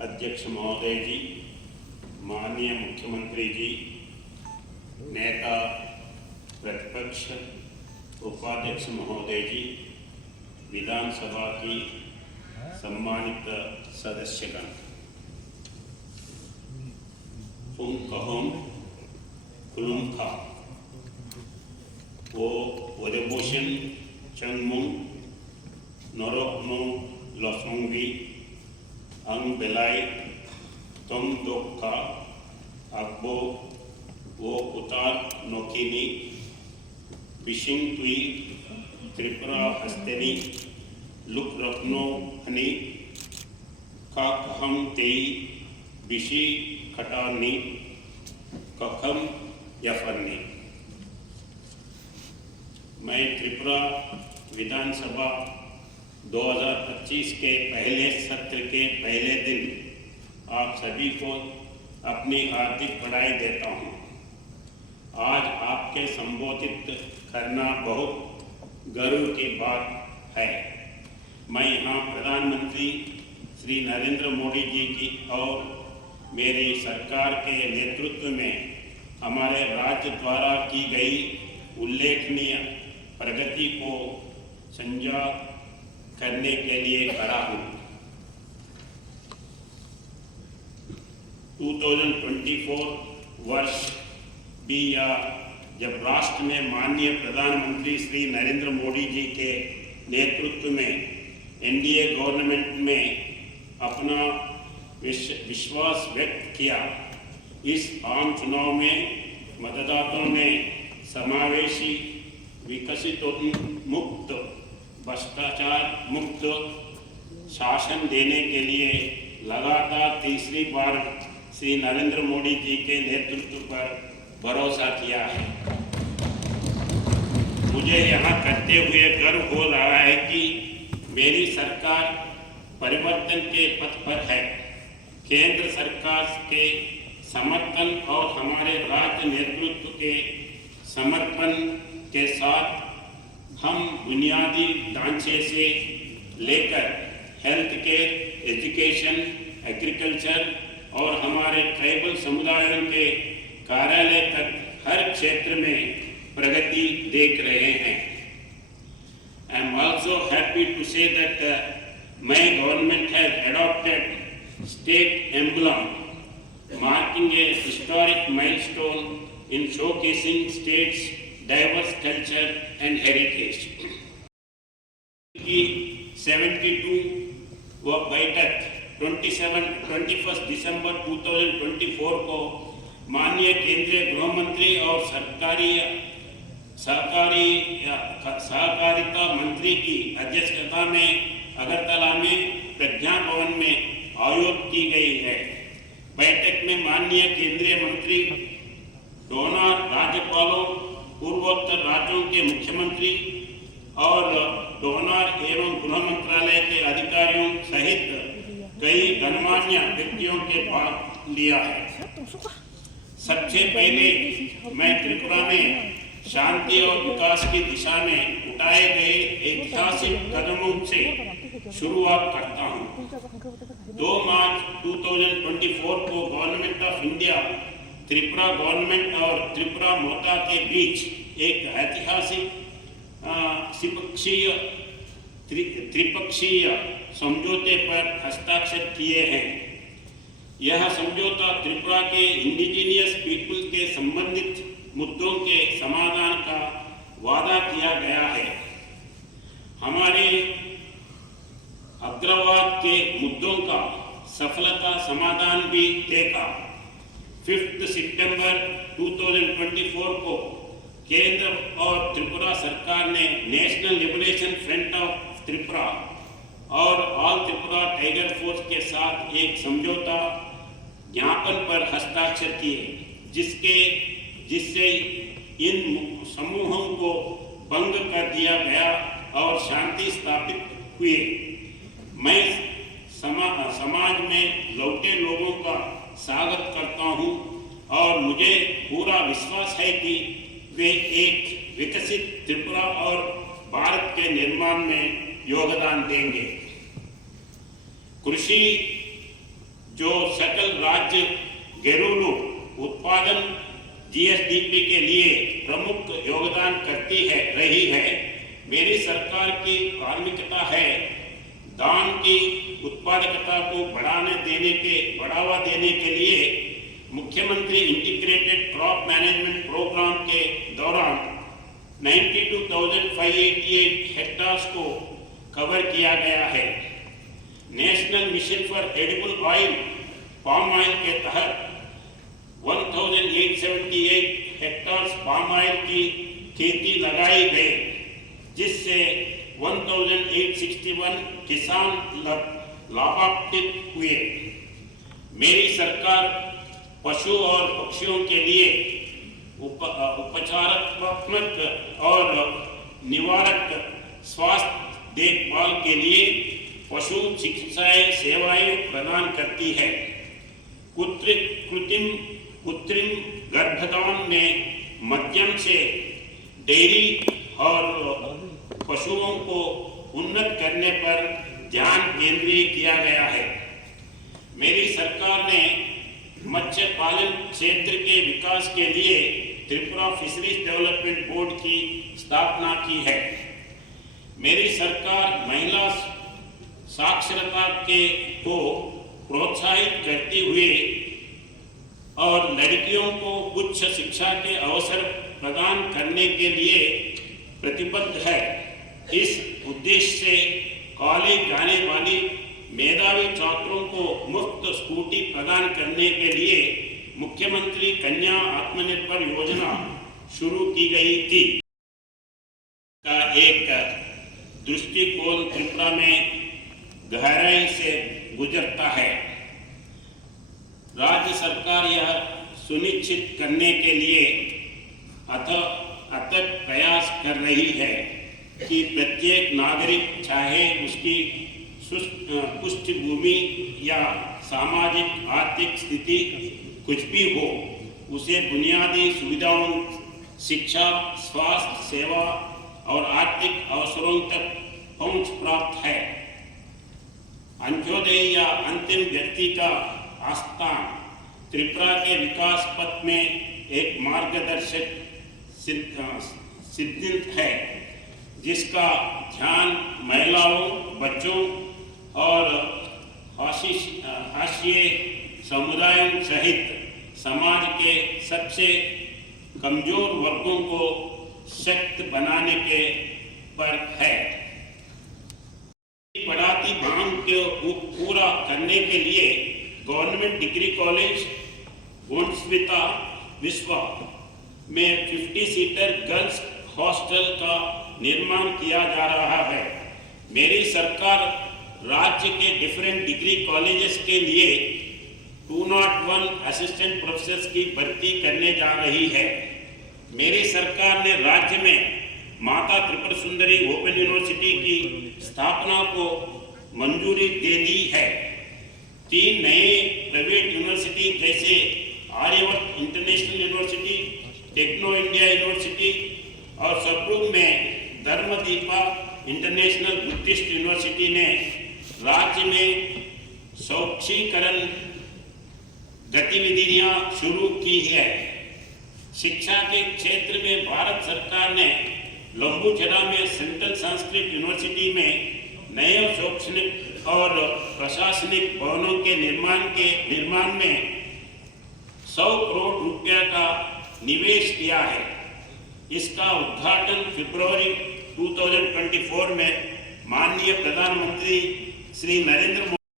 अध्यक्ष महोदय जी, माननीय मुख्यमंत्री जी, नेता प्रतिपक्ष उपाध्यक्ष महोदय जी, विधानसभा की सम्मानित सदस्यगण, फुंकहोम खुलुमखा वो वदेभूषण चंगमुंग नरोकनो लसोंगी अंग बेलाई तुम दोक्का अब्बो वो उतार नोकिनी बिशिंग तुई त्रिपुरा हस्तेनी लुक रत्नो हनी का कहम तेई बिशी खटानी कखम यफरनी। मैं त्रिपुरा विधानसभा 2025 के पहले सत्र के पहले दिन आप सभी को अपनी हार्दिक बधाई देता हूं। आज आपके संबोधित करना बहुत गर्व की बात है। मैं यहाँ प्रधानमंत्री श्री नरेंद्र मोदी जी की और मेरी सरकार के नेतृत्व में हमारे राज्य द्वारा की गई उल्लेखनीय प्रगति को संजा करने के लिए खड़ा हूँ। 2024 वर्ष भी या जब राष्ट्र में माननीय प्रधानमंत्री श्री नरेंद्र मोदी जी के नेतृत्व में एनडीए गवर्नमेंट में अपना विश्वास व्यक्त किया, इस आम चुनाव में मतदाताओं ने समावेशी, विकसित मुक्त, भ्रष्टाचार मुक्त शासन देने के लिए लगातार तीसरी बार श्री नरेंद्र मोदी जी के नेतृत्व पर भरोसा किया है। मुझे यहाँ करते हुए गर्व हो रहा है कि मेरी सरकार परिवर्तन के पथ पर है। केंद्र सरकार के समर्थन और हमारे राज्य नेतृत्व के समर्पण के साथ हम बुनियादी ढांचे से लेकर हेल्थ केयर, एजुकेशन, एग्रीकल्चर और हमारे ट्राइबल समुदायों के कार्यालय तक हर क्षेत्र में प्रगति देख रहे हैं। I am also happy to say that my government has adopted state emblem, marking a historic milestone in showcasing state's diverse culture and heritage. की 72 व बैठक 21 दिसंबर 2024 को माननीय केंद्रीय गृह मंत्री और सहकारिता मंत्री की अध्यक्षता में अगरतला में प्रज्ञा भवन में आयोजित की गई है। बैठक में माननीय केंद्रीय मंत्री, डोनर राज्यपालों, पूर्वोत्तर राज्यों के मुख्यमंत्री और डोनर एवं गृह मंत्रालय के अधिकारियों सहित कई गणमान्य व्यक्तियों के भाग लिया है। सबसे पहले मैं त्रिपुरा में शांति और विकास की दिशा में उठाए गए ऐतिहासिक कदमों से शुरुआत करता हूं। 2 मार्च 2024 को government of India, Tripura government और त्रिपुरा मोटा के बीच एक ऐतिहासिक त्रिपक्षीय समझौते पर हस्ताक्षर किए हैं। यह समझौता त्रिपुरा के इंडिजिनियस पीपल के संबंधित मुद्दों के समाधान का वादा किया गया है। हमारे अग्रवाद के मुद्दों का सफलता समाधान भी देगा। 5 सितंबर 2024 को केंद्र और त्रिपुरा सरकार ने national liberation front of Tripura और ऑल त्रिपुरा टाइगर फोर्स के साथ एक समझौता ज्ञापन पर हस्ताक्षर किए, जिससे इन समूहों को भंग कर दिया गया और शांति स्थापित हुए। मैं समाज में लौटे लोगों का स्वागत करता हूं और मुझे पूरा विश्वास है कि वे एक विकसित त्रिपुरा और भारत के निर्माण में योगदान देंगे। कृषि जो सकल राज्य घरेलू उत्पादन जीएसडीपी के लिए प्रमुख योगदान रही है, मेरी सरकार की प्राथमिकता है धान की उत्पादकता को बढ़ावा देने के लिए मुख्यमंत्री इंटीग्रेटेड क्रॉप मैनेजमेंट प्रोग्राम के दौरान 92,588 हेक्टार्स को कवर किया गया है। National mission for edible oil palm oil के तहत 1,878 हेक्टार्स पाम ऑयल की खेती लगाई गई, जिससे 1,861 किसान लाभान्वित हुए। मेरी सरकार पशु और पक्षियों के लिए उपचारात्मक और निवारक स्वास्थ्य देखभाल के लिए पशु चिकित्सा सेवाएं प्रदान करती है। कृत्रिम गर्भधान में माध्यम से डेयरी और पशुओं को उन्नत करने पर ध्यान केंद्रित किया गया है। मेरी सरकार ने मत्स्य पालन क्षेत्र के विकास के लिए त्रिपुरा फिशरीज डेवलपमेंट बोर्ड की स्थापना की है। मेरी सरकार महिला साक्षरता को प्रोत्साहित करते हुए और लड़कियों को उच्च शिक्षा के अवसर प्रदान करने के लिए प्रतिबद्ध है। इस उद्देश्य से कॉलेज जाने वाली मेधावी छात्रों को मुफ्त स्कूटी प्रदान करने के लिए मुख्यमंत्री कन्या आत्मनिर्भर योजना शुरू की गई थी। का एक दृष्टिकोण त्रिपुरा में गहराई से गुजरता है। राज्य सरकार यह सुनिश्चित करने के लिए अथक प्रयास कर रही है कि प्रत्येक नागरिक, चाहे उसकी पृष्ठभूमि या सामाजिक आर्थिक स्थिति कुछ भी हो, उसे बुनियादी सुविधाओं, शिक्षा, स्वास्थ्य सेवा और आर्थिक अवसरों तक पहुंच प्राप्त है। अंत्योदय या अंतिम व्यक्ति का आस्थान त्रिपुरा के विकास पथ में एक मार्गदर्शक सिद्धांत है, जिसका ध्यान महिलाओं, बच्चों और हाशिए समुदायों सहित समाज के सबसे कमजोर वर्गों को सशक्त बनाने के पर है। बढ़ती मांग को पूरा करने के लिए गवर्नमेंट डिग्री कॉलेज बोनस्विता विश्वा में 50 सीटर गर्ल्स हॉस्टल का निर्माण किया जा रहा है। मेरी सरकार राज्य के डिफरेंट डिग्री कॉलेजेस के लिए 201 असिस्टेंट प्रोफेसर्स की भर्ती करने जा रही है। मेरी सरकार ने राज्य में माता त्रिपुर सुंदरी ओपन यूनिवर्सिटी की स्थापना को मंजूरी दे दी है। 3 नए प्राइवेट यूनिवर्सिटी जैसे Aryavart international university, Techno India University और सबरूम में धर्मदीपा इंटरनेशनल बुद्धिस्ट यूनिवर्सिटी ने राज्य में शैक्षिकरण गतिविधियां शुरू की है। शिक्षा के क्षेत्र में भारत सरकार ने लंबुचड़ा में सेंट्रल संस्कृत यूनिवर्सिटी में नए शैक्षणिक और प्रशासनिक भवनों के निर्माण में 100 करोड़ रुपया का निवेश किया है। इसका उद्घाटन फरवरी 2024 में माननीय प्रधानमंत्री श्री नरेंद्र